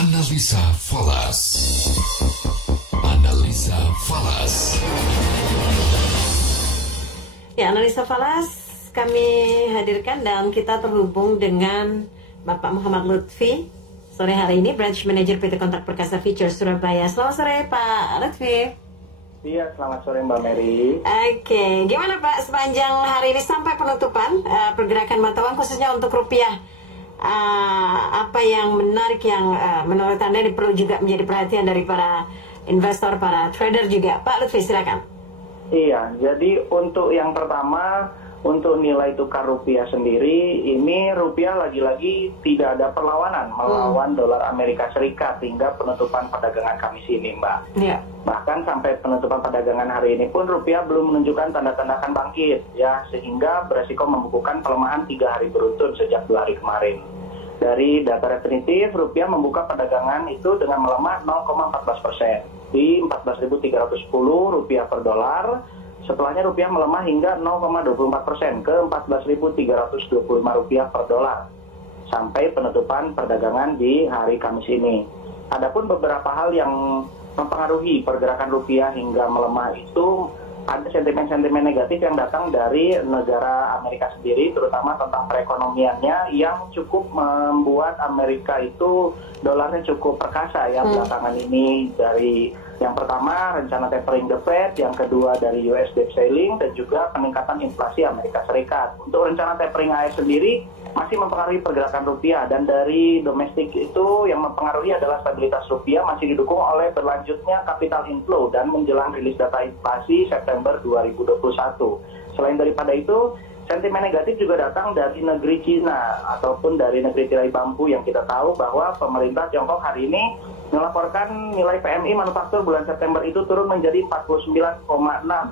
Analisa Falas. Analisa Falas. Ya, Analisa Falas kami hadirkan dan kita terhubung dengan Bapak Muhammad Lutfi sore hari ini, Branch Manager PT Kontak Perkasa Future Surabaya. Selamat sore Pak Lutfi. Iya, selamat sore Mbak Mary. Oke, gimana Pak sepanjang hari ini sampai penutupan pergerakan mata uang khususnya untuk rupiah? Apa yang menarik yang menurut Anda ini perlu juga menjadi perhatian dari para investor, para trader juga? Pak Lutfi, silakan. Iya, jadi untuk yang pertama, untuk nilai tukar rupiah sendiri, ini rupiah lagi-lagi tidak ada perlawanan melawan dolar Amerika Serikat hingga penutupan perdagangan Kamis ini, Mbak. Iya. Bahkan sampai penutupan perdagangan hari ini pun rupiah belum menunjukkan tanda-tanda akan bangkit, ya, sehingga beresiko membukukan pelemahan 3 hari beruntun sejak 2 hari kemarin. Dari data definitif, rupiah membuka perdagangan itu dengan melemah 0,14% di 14.310 rupiah per dolar. Setelahnya rupiah melemah hingga 0,24% ke 14.325 rupiah per dolar sampai penutupan perdagangan di hari Kamis ini. Adapun beberapa hal yang mempengaruhi pergerakan rupiah hingga melemah itu ada sentimen-sentimen negatif yang datang dari negara Amerika sendiri, terutama tentang perekonomiannya yang cukup membuat Amerika itu dolarnya cukup perkasa ya belakangan ini. Dari yang pertama rencana tapering the Fed, yang kedua dari US debt ceiling, dan juga peningkatan inflasi Amerika Serikat. Untuk rencana tapering AS sendiri masih mempengaruhi pergerakan rupiah, dan dari domestik itu yang mempengaruhi adalah stabilitas rupiah masih didukung oleh berlanjutnya capital inflow dan menjelang rilis data inflasi September 2021. Selain daripada itu, sentimen negatif juga datang dari negeri Cina ataupun dari negeri tirai bambu yang kita tahu bahwa pemerintah Tiongkok hari ini melaporkan nilai PMI manufaktur bulan September itu turun menjadi 49,6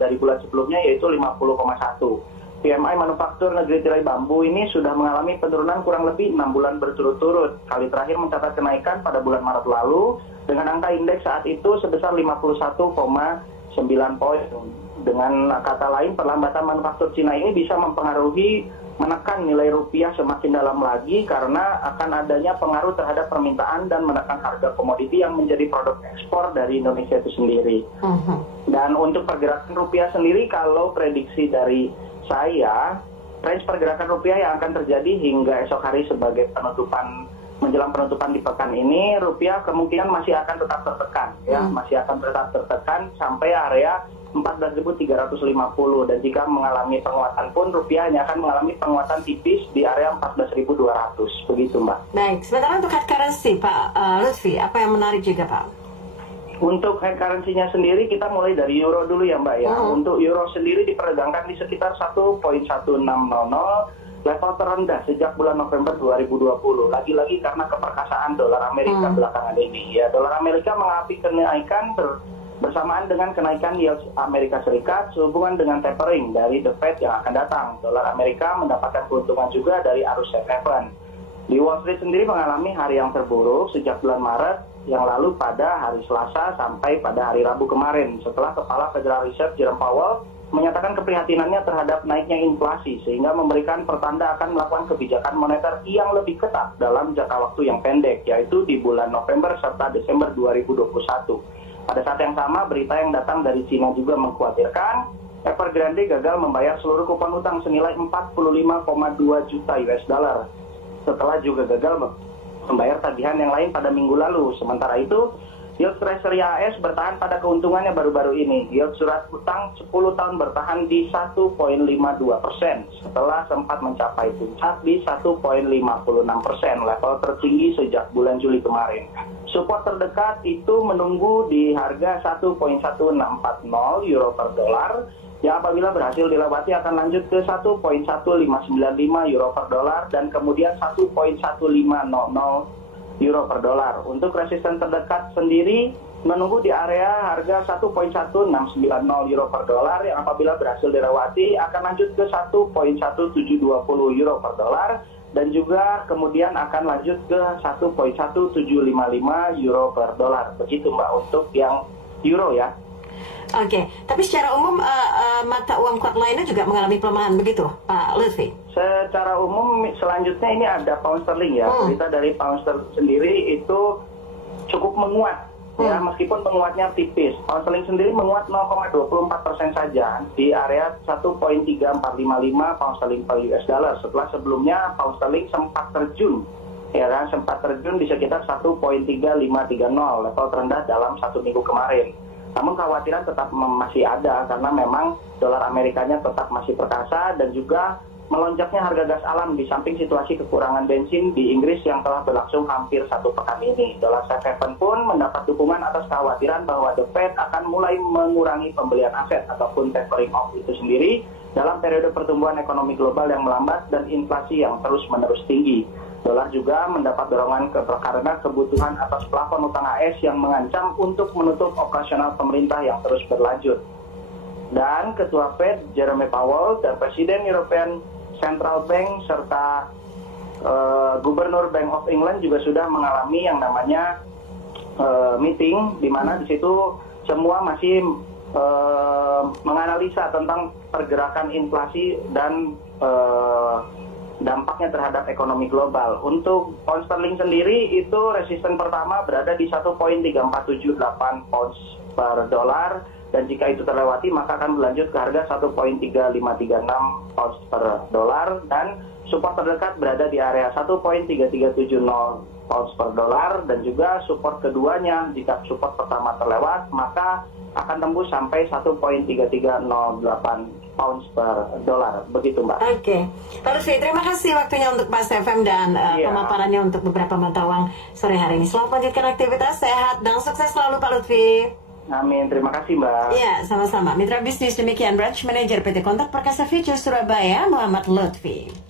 dari bulan sebelumnya yaitu 50,1. PMI manufaktur negeri tirai bambu ini sudah mengalami penurunan kurang lebih 6 bulan berturut-turut. Kali terakhir mencatat kenaikan pada bulan Maret lalu dengan angka indeks saat itu sebesar 51,9 poin. Dengan kata lain, perlambatan manufaktur Cina ini bisa mempengaruhi menekan nilai rupiah semakin dalam lagi karena akan adanya pengaruh terhadap permintaan dan menekan harga komoditi yang menjadi produk ekspor dari Indonesia itu sendiri. Dan untuk pergerakan rupiah sendiri, kalau prediksi dari saya, range pergerakan rupiah yang akan terjadi hingga esok hari sebagai penutupan, menjelang penutupan di pekan ini, rupiah kemungkinan masih akan tetap tertekan, ya, masih akan tetap tertekan sampai area 14.350, dan jika mengalami penguatan pun rupiah hanya akan mengalami penguatan tipis di area 14.200, begitu Mbak. Baik, sementara untuk hard currency Pak Lutfi, apa yang menarik juga Pak? Untuk hard currency-nya sendiri kita mulai dari euro dulu ya Mbak ya. Untuk euro sendiri diperdagangkan di sekitar 1.1600, level terendah sejak bulan November 2020. Lagi-lagi karena keperkasaan dolar Amerika belakangan ini. Ya, dolar Amerika mengalami kenaikan bersamaan dengan kenaikan yield Amerika Serikat sehubungan dengan tapering dari The Fed yang akan datang. Dolar Amerika mendapatkan keuntungan juga dari arus safe haven. Di Wall Street sendiri mengalami hari yang terburuk sejak bulan Maret yang lalu pada hari Selasa sampai pada hari Rabu kemarin setelah Kepala Federal Reserve Jerome Powell menyatakan keprihatinannya terhadap naiknya inflasi sehingga memberikan pertanda akan melakukan kebijakan moneter yang lebih ketat dalam jangka waktu yang pendek, yaitu di bulan November serta Desember 2021. Pada saat yang sama, berita yang datang dari Cina juga mengkhawatirkan Evergrande gagal membayar seluruh kupon utang senilai 45,2 juta US dollar setelah juga gagal membayar tagihan yang lain pada minggu lalu. Sementara itu, yield Treasury AS bertahan pada keuntungannya baru-baru ini. Yield surat utang 10 tahun bertahan di 1,52% setelah sempat mencapai puncak di 1,56%, level tertinggi sejak bulan Juli kemarin. Support terdekat itu menunggu di harga 1,1640 euro per dolar, yang apabila berhasil dilewati akan lanjut ke 1,1595 euro per dolar dan kemudian 1,1500 euro per dolar. Untuk resisten terdekat sendiri menunggu di area harga 1,1690 euro per dolar yang apabila berhasil dilewati akan lanjut ke 1,1720 euro per dolar dan juga kemudian akan lanjut ke 1,1755 euro per dolar. Begitu Mbak untuk yang euro ya. Oke, tapi secara umum mata uang kuat lainnya juga mengalami pelemahan begitu, Pak Lutfi? Secara umum selanjutnya ini ada pound sterling ya. Berita dari pound sterling sendiri itu menguat. Ya, meskipun menguatnya tipis. Pound sterling sendiri menguat 0,24% saja di area 1.3455 pound sterling per US dollar setelah sebelumnya pound sterling sempat terjun, ya kan, sempat terjun di sekitar 1.3530, level terendah dalam 1 minggu kemarin. Namun kekhawatiran tetap masih ada karena memang dolar Amerikanya tetap masih perkasa dan juga melonjaknya harga gas alam di samping situasi kekurangan bensin di Inggris yang telah berlangsung hampir 1 pekan ini. Dolar safe haven pun mendapat dukungan atas kekhawatiran bahwa The Fed akan mulai mengurangi pembelian aset ataupun tapering off itu sendiri dalam periode pertumbuhan ekonomi global yang melambat dan inflasi yang terus-menerus tinggi. Dolar juga mendapat dorongan karena kebutuhan atas plafon utang AS yang mengancam untuk menutup operasional pemerintah yang terus berlanjut. Dan Ketua Fed Jerome Powell dan Presiden European Central Bank serta Gubernur Bank of England juga sudah mengalami yang namanya meeting di mana di situ semua masih menganalisa tentang pergerakan inflasi dan dampaknya terhadap ekonomi global. Untuk pound sterling sendiri itu resisten pertama berada di 1.3478 pounds per dolar. Dan jika itu terlewati maka akan berlanjut ke harga 1.3536 pounds per dolar dan support terdekat berada di area 1.3370 pounds per dolar dan juga support keduanya jika support pertama terlewat maka akan tembus sampai 1.3308 pounds per dolar. Begitu Mbak. Oke. Pak Lutfi, terima kasih waktunya untuk Mas FM dan pemaparannya untuk beberapa mata uang sore hari ini. Selamat melanjutkan aktivitas, sehat dan sukses selalu Pak Lutfi. Amin, terima kasih Mbak. Ya, sama-sama. Mitra bisnis demikian Branch Manager PT Kontak Perkasa Future Surabaya, Muhammad Lutfi.